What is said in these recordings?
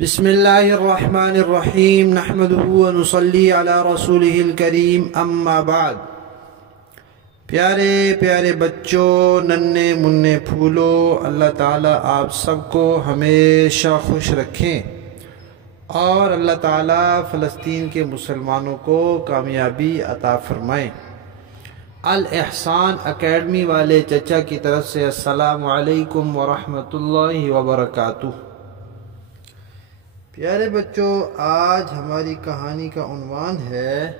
بسم اللہ الرحمن الرحیم نحمدہ ونصلی علی رسولہ الکریم اما بعد۔ پیارے پیارے بچوں، ننھے منھے پھولو، اللہ تعالیٰ آپ سب کو ہمیشہ خوش رکھیں اور اللہ تعالیٰ فلسطین کے مسلمانوں کو کامیابی عطا فرمائیں۔ الاحسان اکیڈمی والے چچا کی طرف سے السلام علیکم ورحمۃ اللہ وبرکاتہ۔ پیارے بچوں، آج ہماری کہانی کا عنوان ہے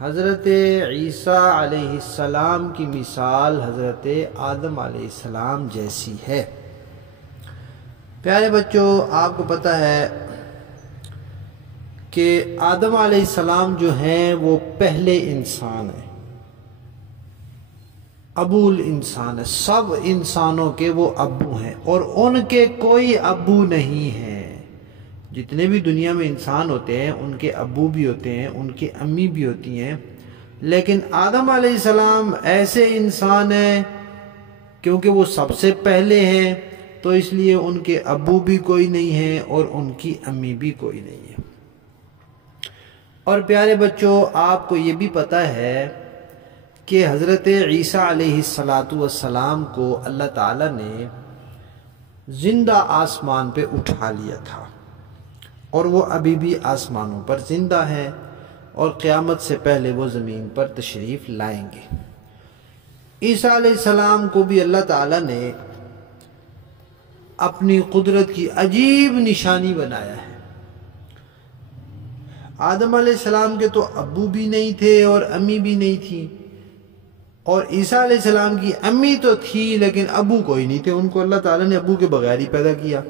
حضرت عیسیٰ علیہ السلام کی مثال حضرت آدم علیہ السلام جیسی ہے۔ پیارے بچوں، آپ کو پتہ ہے کہ آدم علیہ السلام جو ہیں وہ پہلے انسان ہیں، ابو الانسان ہے، سب انسانوں کے وہ ابو ہیں اور ان کے کوئی ابو نہیں ہیں۔ جتنے بھی دنیا میں انسان ہوتے ہیں ان کے ابو بھی ہوتے ہیں، ان کی امی بھی ہوتی ہیں، لیکن آدم علیہ السلام ایسے انسان ہیں کیونکہ وہ سب سے پہلے ہیں، تو اس لیے ان کے ابو بھی کوئی نہیں ہیں اور ان کی امی بھی کوئی نہیں ہے۔ اور پیارے بچوں، آپ کو یہ بھی پتہ ہے کہ حضرت عیسیٰ علیہ السلام کو اللہ تعالیٰ نے زندہ آسمان پہ اٹھا لیا تھا اور وہ ابھی بھی آسمانوں پر زندہ ہیں اور قیامت سے پہلے وہ زمین پر تشریف لائیں گے۔ عیسیٰ علیہ السلام کو بھی اللہ تعالیٰ نے اپنی قدرت کی عجیب نشانی بنایا ہے۔ آدم علیہ السلام کے تو ابو بھی نہیں تھے اور امی بھی نہیں تھی، اور عیسیٰ علیہ السلام کی امی تو تھی لیکن ابو کوئی نہیں تھے، ان کو اللہ تعالیٰ نے ابو کے بغیر ہی پیدا کیا۔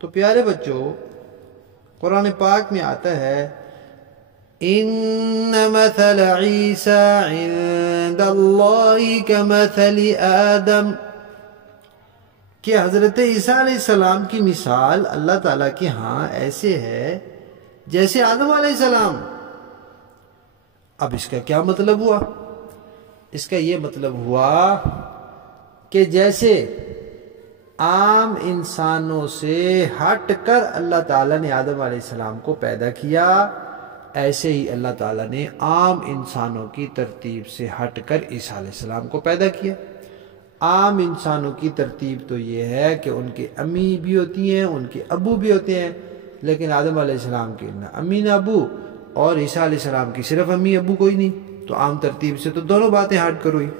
تو پیارے بچوں، قرآن پاک میں آتا ہے ان مثل عیسیٰ عند اللہ کمثل آدم، کہ حضرت عیسیٰ علیہ السلام کی مثال اللہ تعالیٰ کے ہاں ایسے ہے جیسے آدم علیہ السلام۔ اب اس کا کیا مطلب ہوا؟ اس کا یہ مطلب ہوا کہ جیسے عام انسانوں سے ہٹ کر اللہ تعالیٰ نے آدم علیہ السلام کو پیدا کیا، ایسے ہی اللہ تعالیٰ نے عام انسانوں کی ترتیب سے ہٹ کر عیسیٰ علیہ السلام کو پیدا کیا۔ عام انسانوں کی ترتیب تو یہ ہے کہ ان کے امی بھی ہوتی ہیں، ان کے ابو بھی ہوتے ہیں، لیکن آدم علیہ السلام کے نہ امی نہ ابو، اور عیسیٰ علیہ السلام کی صرف امی ابو کوئی نہیں، تو عام ترتیب سے تو دونوں باتیں ہٹ کر ہوئی۔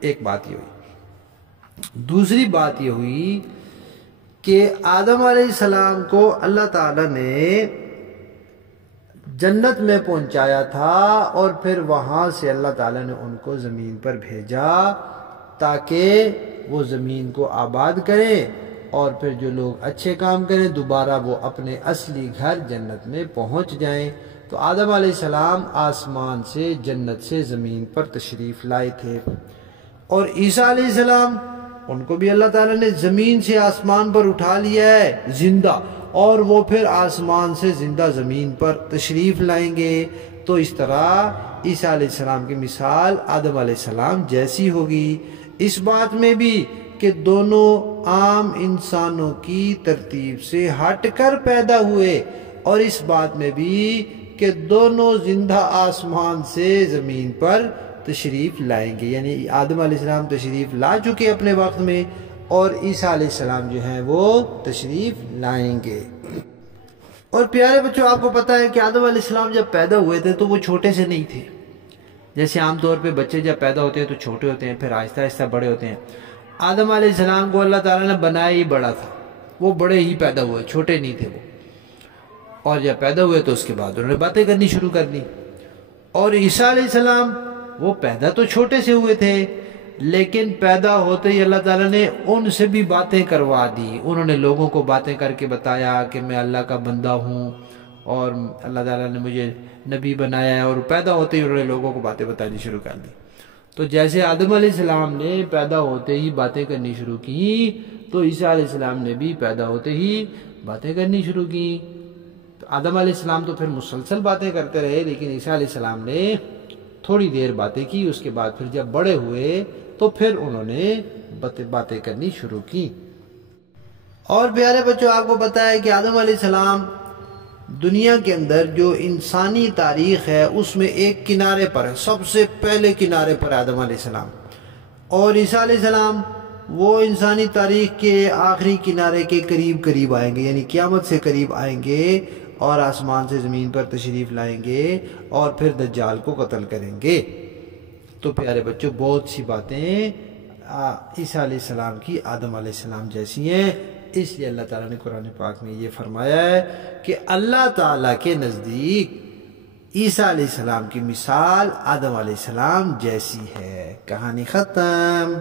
ایک بات یہ ہوئی۔ دوسری بات یہ ہوئی کہ آدم علیہ السلام کو اللہ تعالیٰ نے جنت میں پہنچایا تھا اور پھر وہاں سے اللہ تعالیٰ نے ان کو زمین پر بھیجا تاکہ وہ زمین کو آباد کریں اور پھر جو لوگ اچھے کام کریں دوبارہ وہ اپنے اصلی گھر جنت میں پہنچ جائیں۔ تو آدم علیہ السلام آسمان سے، جنت سے زمین پر تشریف لائے تھے، اور عیسیٰ علیہ السلام ان کو بھی اللہ تعالیٰ نے زمین سے آسمان پر اٹھا لیا ہے زندہ، اور وہ پھر آسمان سے زندہ زمین پر تشریف لائیں گے۔ تو اس طرح عیسیٰ علیہ السلام کی مثال آدم علیہ السلام جیسی ہوگی، اس بات میں بھی کہ دونوں عام انسانوں کی ترتیب سے ہٹ کر پیدا ہوئے، اور اس بات میں بھی کہ دونوں زندہ آسمان سے زمین پر تشریف لائیں گے، یعنی آدم علیہ السلام تشریف لا چکے اپنے وقت میں، اور عیسیٰ علیہ السلام جو ہیں وہ تشریف لائیں گے۔ اور پیارے بچوں، آپ کو پتہ ہے کہ آدم علیہ السلام جب پیدا ہوئے تھے تو وہ چھوٹے سے نہیں تھے۔ جیسے عام طور پہ بچے جب پیدا ہوتے ہیں تو چھوٹے ہوتے ہیں، پھر آہستہ آہستہ بڑے ہوتے ہیں۔ آدم علیہ السلام کو اللہ تعالیٰ نے بنایا ہی بڑا تھا، وہ بڑے ہی پیدا ہوئے، چھوٹے نہیں تھے وہ۔ اور جب پیدا ہوئے تو اس کے بعد انہوں نے باتیں کرنی شروع کر دی۔ اور عیسیٰ علیہ السلام وہ پیدا تو چھوٹے سے ہوئے تھے، لیکن پیدا ہوتے ہی اللہ تعالیٰ نے ان سے بھی باتیں کروا دی۔ انہوں نے لوگوں کو باتیں کر کے بتایا کہ میں اللہ کا بندہ ہوں اور اللہ تعالیٰ نے مجھے نبی بنایا ہے، اور پیدا ہوتے ہی انہوں نے لوگوں کو باتیں بتانی شروع کر دی۔ تو جیسے آدم علیہ السلام نے پیدا ہوتے ہی باتیں کرنی شروع کی، تو عیسیٰ علیہ السلام نے بھی پیدا ہوتے ہی باتیں کرنی شروع کی۔ آدم علیہ السلام تو پھر مسلسل باتیں کرتے رہے، لیکن عیسیٰ علیہ السلام نے تھوڑی دیر باتیں کی، اس کے بعد پھر جب بڑے ہوئے تو پھر انہوں نے باتیں کرنی شروع کی۔ اور پیارے بچوں آپ کو پتہ ہے کہ آدم علیہ السلام دنیا کے اندر جو انسانی تاریخ ہے اس میں ایک کنارے پر ہے، سب سے پہلے کنارے پر آدم علیہ السلام، اور عیسیٰ علیہ السلام وہ انسانی تاریخ کے آخری کنارے کے قریب آئیں گے، یعنی قیامت سے قریب آئیں گے اور آسمان سے زمین پر تشریف لائیں گے اور پھر دجال کو قتل کریں گے۔ تو پیارے بچوں بہت سی باتیں عیسیٰ علیہ السلام کی آدم علیہ السلام جیسی ہیں، اس لیے اللہ تعالیٰ نے قرآن پاک میں یہ فرمایا ہے کہ اللہ تعالیٰ کے نزدیک عیسیٰ علیہ السلام کی مثال آدم علیہ السلام جیسی ہے۔ کہانی ختم۔